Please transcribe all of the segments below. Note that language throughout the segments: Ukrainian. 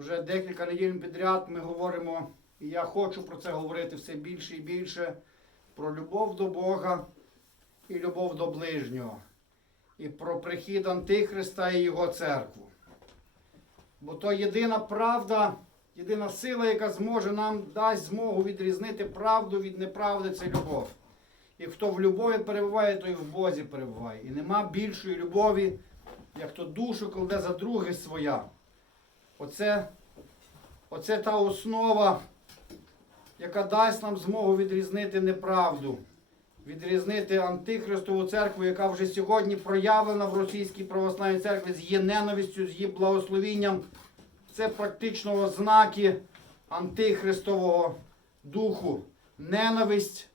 Вже декілька неділь підряд ми говоримо, і я хочу про це говорити все більше і більше, про любов до Бога і любов до ближнього, і про прихід Антихриста і Його церкву. Бо то єдина правда, єдина сила, яка зможе нам дасть змогу відрізнити правду від неправди, це любов. І хто в любові перебуває, той в Бозі перебуває. І нема більшої любові, як то душу кладе за друге своя. Оце, оце та основа, яка дасть нам змогу відрізнити неправду, відрізнити антихристову церкву, яка вже сьогодні проявлена в російській православній церкві з її ненавистю, з її благословінням. Це практично ознаки антихристового духу. Ненависть.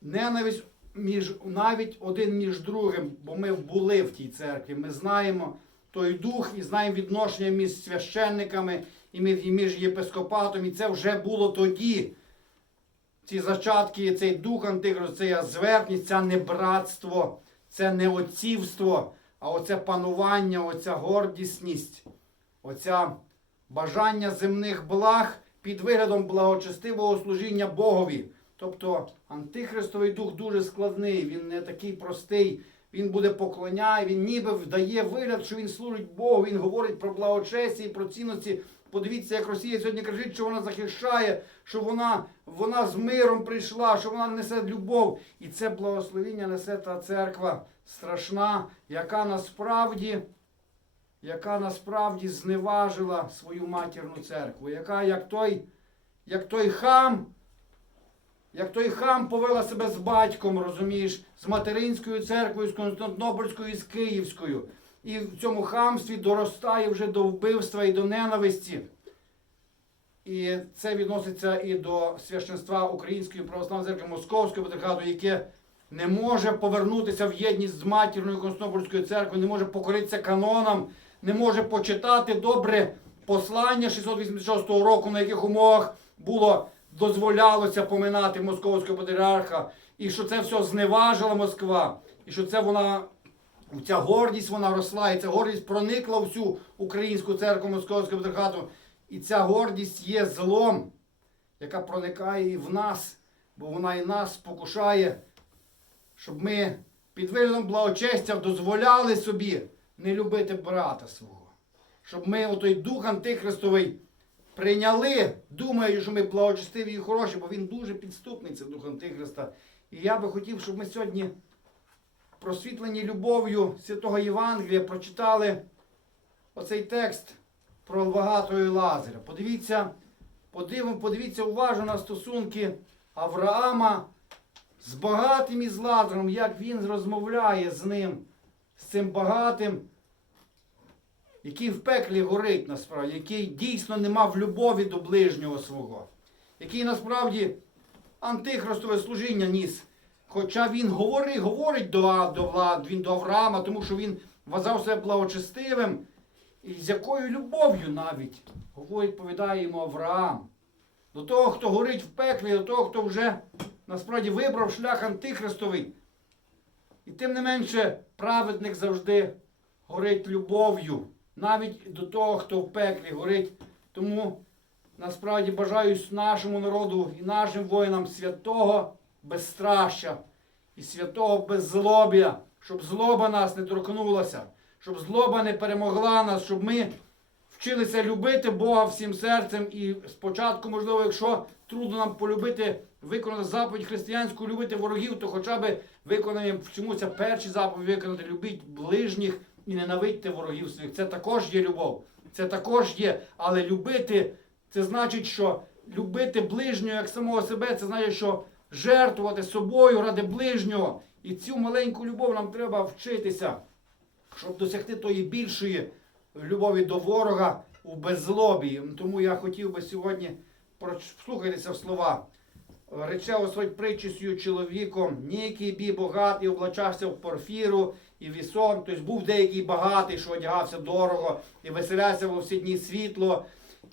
Ненависть між, навіть один між другим, бо ми були в тій церкві. Ми знаємо той дух і знаємо відношення між священниками і між, єпископатом. І це вже було тоді. Ці зачатки, цей дух антихристу, це зверхність, це не братство, це не отцівство, а оце панування, оця гордісність, оця бажання земних благ під виглядом благочестивого служіння Богові. Тобто антихристовий дух дуже складний, він не такий простий. Він буде поклоняє, він ніби вдає вигляд, що він служить Богу, він говорить про благочесті і про цінності. Подивіться, як Росія сьогодні кричить, що вона захищає, що вона, вона з миром прийшла, що вона несе любов. І це благословіння несе та церква страшна, яка насправді, яка насправді зневажила свою матірну церкву, яка як той, як той хам. Як той хам повела себе з батьком, розумієш, з материнською церквою, з Константинопольською, з Київською. І в цьому хамстві доростає вже до вбивства і до ненависті. І це відноситься і до священства Української православної церкви Московського патріархату, яке не може повернутися в єдність з матірною Константинопольською церквою, не може покоритися канонам, не може почитати добре послання 686 року, на яких умовах було дозволялося поминати московського патріарха, і що це все зневажила Москва, і що це вона, ця гордість вона росла, і ця гордість проникла всю українську церкву московського патріархату. І ця гордість є злом, яка проникає і в нас, бо вона і нас спокушає, щоб ми під виглядом благочестя дозволяли собі не любити брата свого. Щоб ми отой дух антихристовий прийняли, думаючи, що ми благочестиві і хороші, бо він дуже підступний, це дух Антихриста. І я би хотів, щоб ми сьогодні, просвітлені любов'ю Святого Євангелія, прочитали оцей текст про багатого і Лазаря. Подивіться, подивимо, подивіться уважно на стосунки Авраама з багатим і з Лазаром, як він розмовляє з ним, з цим багатим який в пеклі горить насправді, який дійсно не мав любові до ближнього свого, який насправді антихристове служіння ніс. Хоча він говорить, говорить до, до влад, він до Авраама, тому що він вважав себе благочестивим, і з якою любов'ю навіть говорить, повідає йому Авраам. До того, хто горить в пеклі, до того, хто вже насправді вибрав шлях антихристовий. І тим не менше праведник завжди горить любов'ю навіть до того, хто в пеклі горить. Тому насправді бажаю нашому народу і нашим воїнам святого безстраща і святого беззлоб'я, щоб злоба нас не торкнулася, щоб злоба не перемогла нас, щоб ми вчилися любити Бога всім серцем. І спочатку, можливо, якщо трудно нам полюбити, виконати заповідь християнську, любити ворогів, то хоча б виконаємо вчимося перші заповіді виконати, любіть ближніх і ненавидьте ворогів своїх. Це також є любов. Це також є. Але любити це значить, що любити ближнього як самого себе, це значить, що жертвувати собою ради ближнього. І цю маленьку любов нам треба вчитися, щоб досягти тої більшої любові до ворога у беззлобі. Тому я хотів би сьогодні вслухатися в слова. Рече Господь притчістю чоловіком, ніякий бій богатий, облачався в порфіру і вісон, тобто був деякий багатий, що одягався дорого, і веселявся во всі дні світло,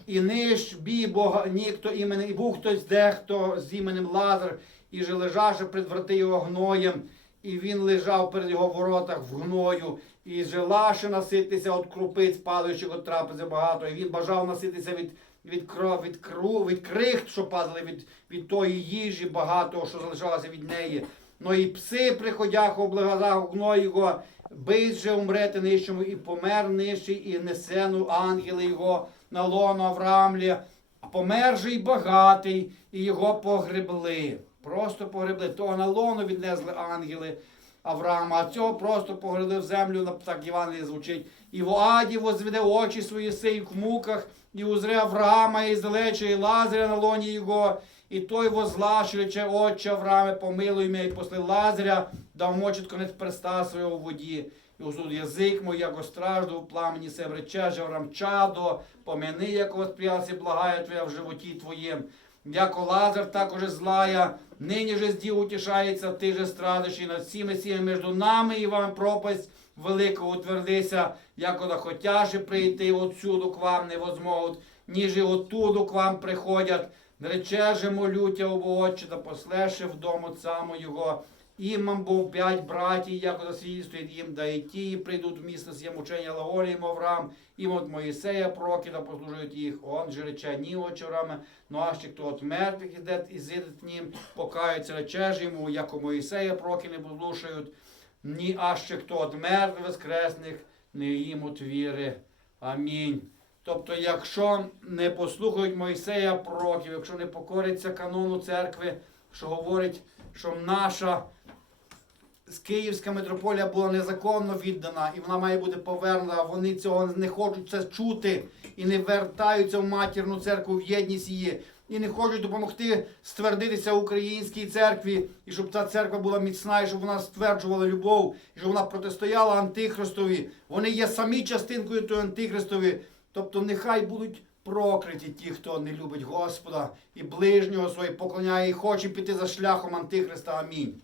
і ниж бій Бога, ніхто іменем, і був хтось дехто з іменем Лазар, і же лежавши пред врати його гноєм, і він лежав перед його воротах в гною, і жила ще наситися від крупиць, падаючих від трапези багато. І він бажав наситися від, від, кров, від, кру, від крихт, що падали від, від тої їжі багато, що залишалося від неї. Ну і пси, приходях, облегазах гно його, бить же умрете нижчому, і помер нижчий, і несену ангели його на лоно Авраамлі. А помер же й багатий, і його погребли. Просто погребли. Того на лоно віднесли ангели Авраама, а цього просто погребли в землю, так Євангеліє звучить. І в аді возведе очі свої сей в муках, і узре Авраама, і здалече, і Лазаря на лоні його. І той возлаш, рече, отче Аврааме, помилуй мене, і после Лазаря дав мочить конець перста свого в воді. І усуд язик мой, як стражду в пламені сем рече, же Авраам чадо, помяни, як восприялся, благая твоя в животі твоєм. Яко Лазар також злая, нині же здів утішається, ти же страдиш, і над всіми сіями між нами і вам пропасть велика утвердися, яко да хотяши прийти отсюду к вам не возмогут, ніж і оттуду к вам приходять. Рече же молютя обочі, да послеше в дому його. Імам був п'ять братів, як засвідствує їм, да і ті прийдуть в місто з учення Лаголієм Авраам, їм от Моїсея проки, да послужують їх. Он же рече, ні очорами, ну а ще хто от мертвих іде і зидить ним, покаються, рече ж йому, як у Моїсея проки не послушають, ні а ще хто от мертвих воскресних, не їм от віри. Амінь. Тобто, якщо не послухають Мойсея пророків, якщо не покоряться канону церкви, що говорить, що наша Київська митрополія була незаконно віддана і вона має бути повернена, а вони цього не хочуть це чути і не вертаються в матірну церкву в єдність її. І не хочуть допомогти ствердитися українській церкві, і щоб ця церква була міцна, і щоб вона стверджувала любов, і щоб вона протистояла Антихристові. Вони є самі частинкою тої Антихристові. Тобто нехай будуть прокриті ті, хто не любить Господа і ближнього свого поклоняє і хоче піти за шляхом Антихриста. Амінь.